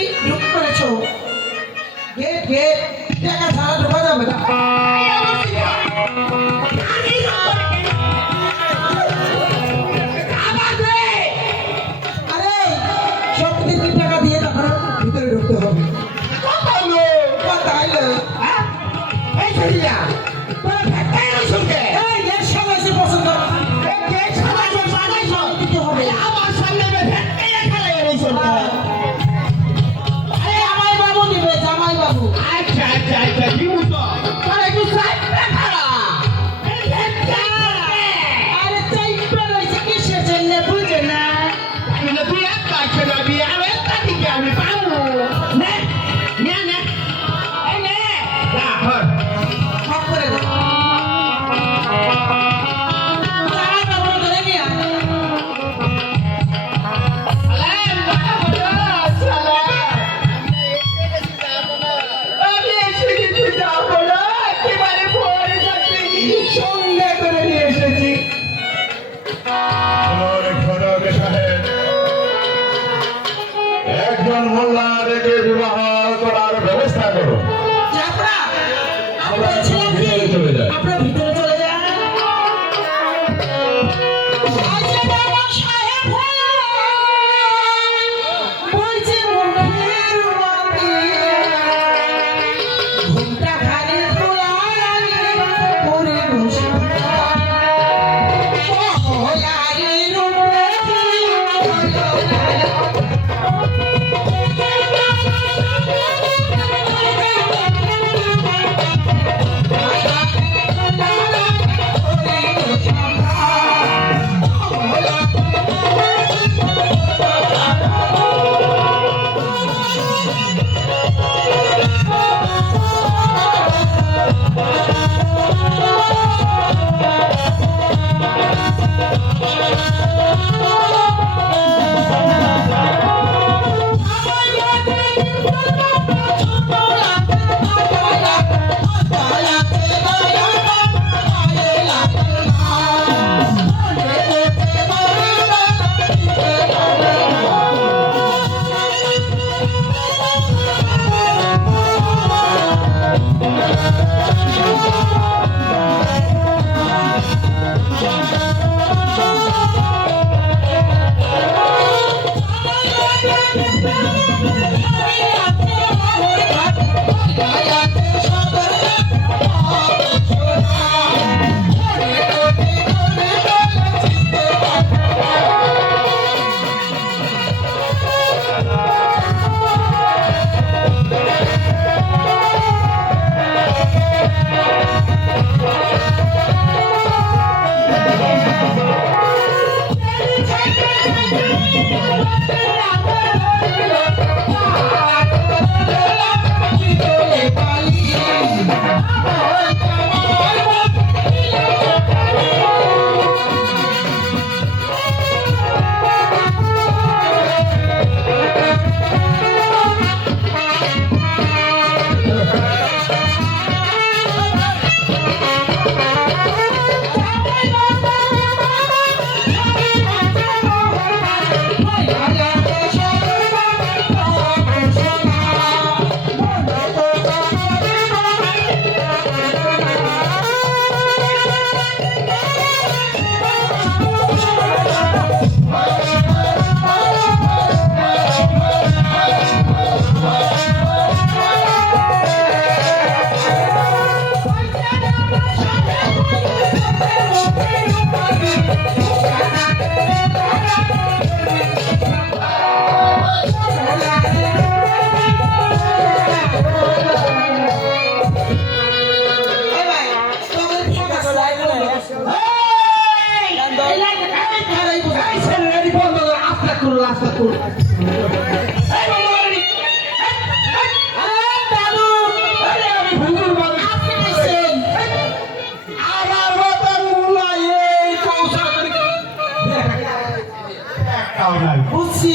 তুমি ঢুক করেছো গেট গেট টাকা ছাড়া ঢোকা যাবে না আরে সব দিন টাকা দিয়ে তারপরে ভিতরে ঢুকতে হবে কথা হইলো এই ছেলেরা তোরা ঢাকায় রসুন কে এই গেট সাজাইছে পছন্দ এই গেট সাজাইছো সাজাইছো দিতে হবে আমার সামনে ঢাকায় খেলাই রসুন আরে জামাই বাবু দিবে জামাই বাবু আচ্ছা আচ্ছা আচ্ছা দিমু তো আরে তুই সাইডে খাড়া এই ঢাকা আরে চাইপা রইছে কিসের জন্য বুঝে না মানে তুই এক কাজ করবি আর একটা দিকে আমি পাবো নে নে নে এই নে যা হর সব করে দে জামাই বাবু ধরে নিয়া সালাম বাবা সালাম আমি এসে কিছু যাবো না একেবারে পরে যাচ্ছি সঙ্গে করে নিয়ে এসেছি খড়গ সাহেব একজন মোল্লা রেখে বিবাহ করার ব্যবস্থা করো চাপড়া আমরা ছিলাম কি ভিতরে চলে যায়। আমরা ভিতরে চলে যাই আজকে বাবা সাহেব হলো বলছে মুখের বাড়ি ঘুমটা খালি তোলারি পরে বসে ওলারি রূপে বুঝছি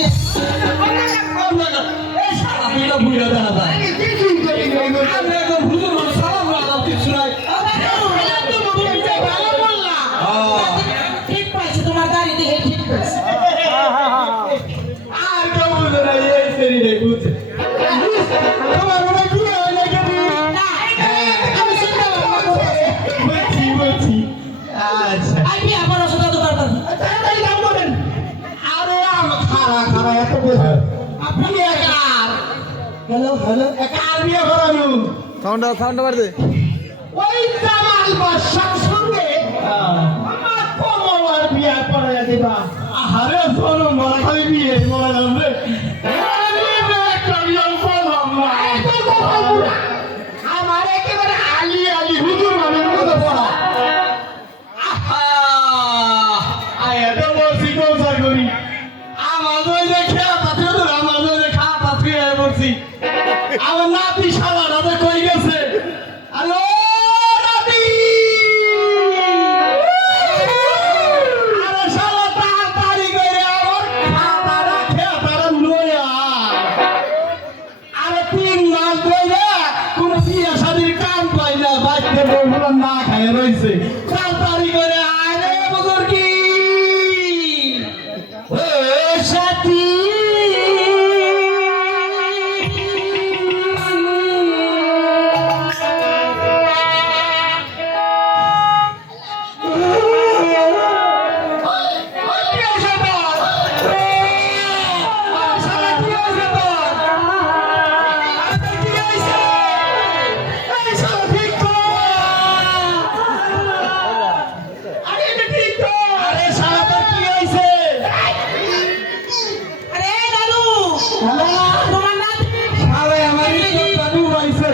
বুঝা দেখা যায় আমি একদম হুজুর সালাম আলাম কিছু নাই ঠিক পাইছে তোমার গাড়ি দেখে ঠিক পাইছে আর কেউ বুঝে না এই সেরি নেই বুঝছে হ্যালো হ্যালো কার বিয়ে করানো সাউন্ড বাড়ি দে ওই জামাল বাদশার সঙ্গে আমার কমলার বিয়ে করাইয়া দিবা আরে শোনো মরা খালি বিয়ে মরা যাবে আমার একেবারে আলি আলি হুজুর মানের মতো পড়া আয়া তো বসি গোসা করি আমার দইলে খেয়া পাথর তো আমার দইলে খাওয়া পাথর বসি আমার নাতি শালা রাতে কই গেছে হ্যালো নাতি আরে শালা তাড়াতাড়ি করে আমার খাতাটা খেতাটা লইয়া আরে 3 মাস ধরে কোনো বিয়ে শাদীর কাম পাই না বাইতে বউগুলো না খায় রইছে তাড়াতাড়ি করে আয় রে বুজুর্গি ও সাথী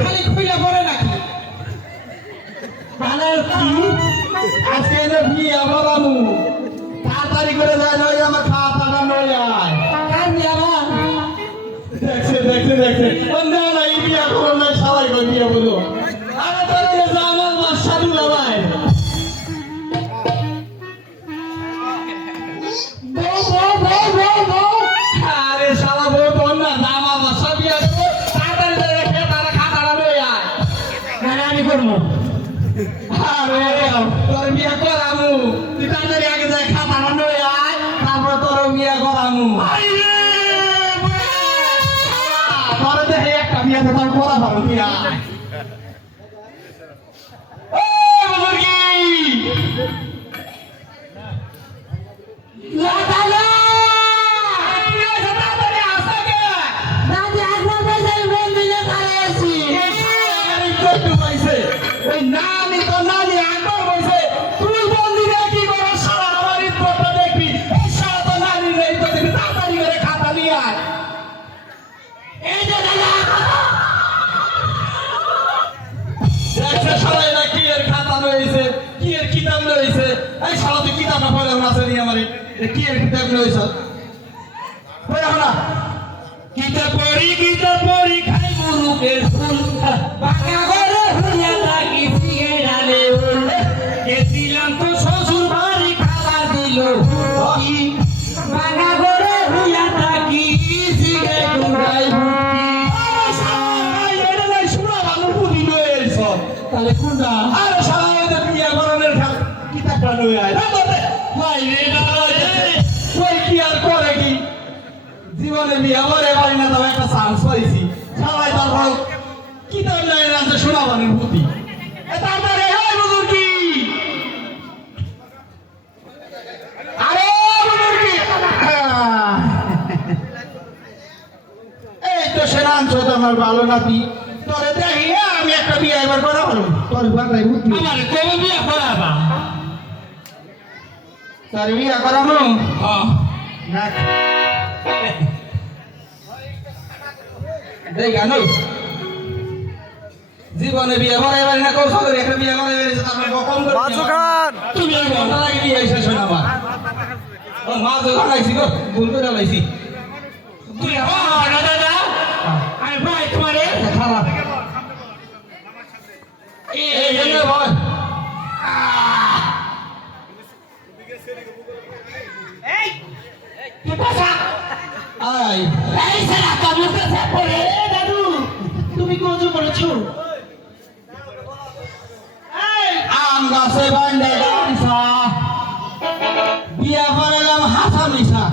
খালি খুইলা পড়ে নাকি আজকে বিয়ে আমার আমু তাড়াতাড়ি করে যায় নয় আমার খাওয়া টাকা নয় আয় কার বিয়া আমার দেখছে না না এই বিয়া করো না সবাই করে বিয়ে বলো আরে তোর যে জামাল বাদশা দুলা ভাই আরে শালা বউ তোর না জামাল বাদশা বিয়া দেবো তাড়াতাড়ি করে রেখে তারা খাতাটা লই আয় না আমি করবো আরে তোর বিয়া করামু তুই তাড়াতাড়ি আগে যায় খাতাটা লই আয় তারপর তোর বিয়া করামু তোর দেখে একটা বিয়া তো তোর করা ভালো বিয়া ও বুজুর্গি লাগালো বিয়া যে তাড়াতাড়ি আসে কে দাদি একবার বেশি বন্ধুলে খাই আছি আমার ইজ্জত পাইছে ওই নানি তো নানি আগর বইছে তুই বন্দি রে কি করছ সারা আমার ইজ্জতটা দেখবি এই সারা তো নানি রে ইজ্জত দেখবি তাড়াতাড়ি করে খাতা নিয়ে আয় এই যে দাদা দেখছে সারা এরা কি এর খাতা রয়েছে কি এর কিতাব রয়েছে এই সারা তুই কিতাবটা পড়ে না আছে নি আমারে কি এর কিতাব রয়েছে পড়ে না কিতাব পড়ি খাই মুরুকের ফুল বাঁকা করে হুইয়া থাকি ফিরে ডালে উল গেছিলাম তো শ্বশুর বাড়ি খাবার দিল বাঁকা করে হুইয়া থাকি ফিরে ডুবাই এটা নাই শোনা ভালো বুদ্ধি রয়েছে তাহলে কোনটা আরে সারা এদের বিয়ে করানোর কিতাবটা লই আয় ভাই রে দাদা ওই কি আর করে কি জীবনে বিয়ে করে পারি না তবে একটা চান্স পাইছি সবাই তারপর কিতাব নাই রাখতে শোনাবানের বুদ্ধি তারপরে হয় বুজুর্গি আরে বুজুর্গি এই তো সেনাঞ্চ আমার ভালো নাতি তোরে দেখি আমি একটা বিয়ে একবার করা হলো তোর বাবাই বুদ্ধি আমার কবে বিয়া করাবা তোর বিয়ে করানো না দেখ জানো জীবনে বিয়ে করাই পারি না কৌশল করে একটা বিয়ে করাই পারি তারপরে কম করে বাজু খান তুমি আর ঘন্টা লাগে বিয়ে এসে শোনা আমার ও মা তো লাগাইছি গো ভুল করে লাগাইছি তুই না দাদা আমি ভাই তোমারে খারাপ এই জন্য ভাই কি পাসা আই এই সারা কামুকে সে পড়ে এ দাদু তুমি কোজো করেছো এই আম গাছে বান্ধে গামছা বিয়ে করালাম হাসা মিশা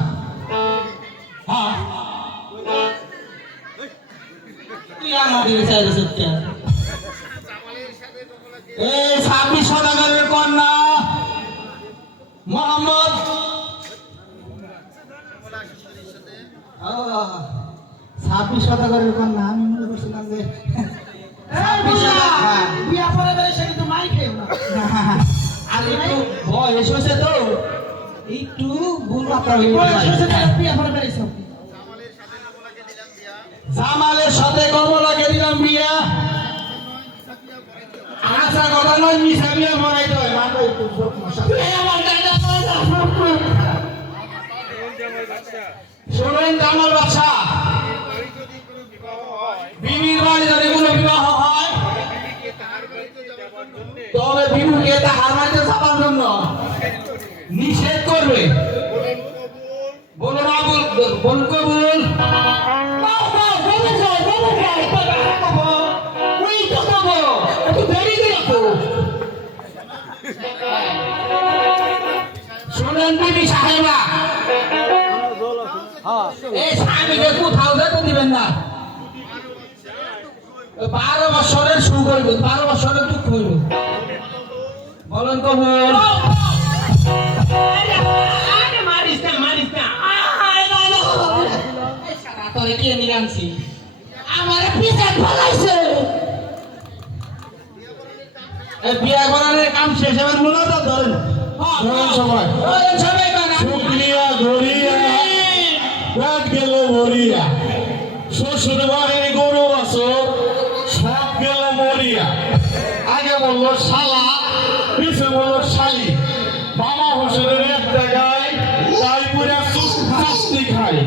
তুই আমাদের চাইলে সত্যি এই 26 সদাগরের কন্যা মোহাম্মদ 26 সদাগরের কন্যা আমি বয়স হয়েছে তো একটু ভুল মাত্রা হয়ে গেছে। জামালের সাথে কমলাকে দিলাম বিয়া আচ্ছা কথা নয় মিশা বিয়া মরাইতে হয় মাথা একটু শোনেন জামাল বাদশা বিবির বাড়ি যদি কোনো বিবাহ হয় তবে বিবুকে তাহার বাড়িতে যাবার জন্য নিষেধ করবে বলো না বল কবুল শোনেন বিবি সাহেবা এই স্বামীকে কোথাও যেতে দিবেন না 12 বছরের সুখ হইব 12 বছরের দুঃখ হইব বলেন কবুল তোরে কে নিয়ে আনছি আমার পিছে ফলাইছে এই বিয়া করার কাম শেষ এবার মুনাজাত ধরেন সবাই শুক্রিয়া গড়িয়া রাত গেল মরিয়া শ্বশুর বাড়ির গরু আছো সব গেল মরিয়া আগে বললো শালা পিছে বললো শালি মামা হোসেনের একটা গাই তাই পুরা চাষনি খায়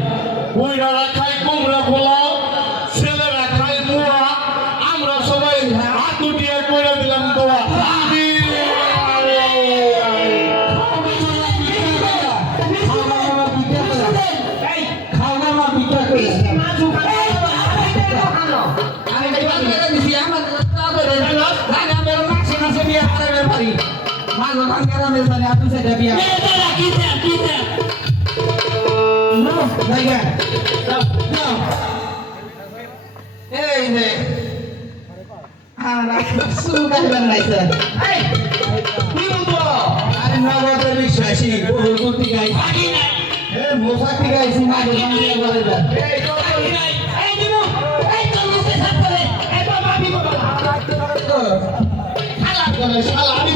বুড়ারা খায় কুমড়া পোলাও ছেলেরা খায় মোয়া আমরা সবাই হাত উঠিয়ে করে দিলাম দোয়া শালা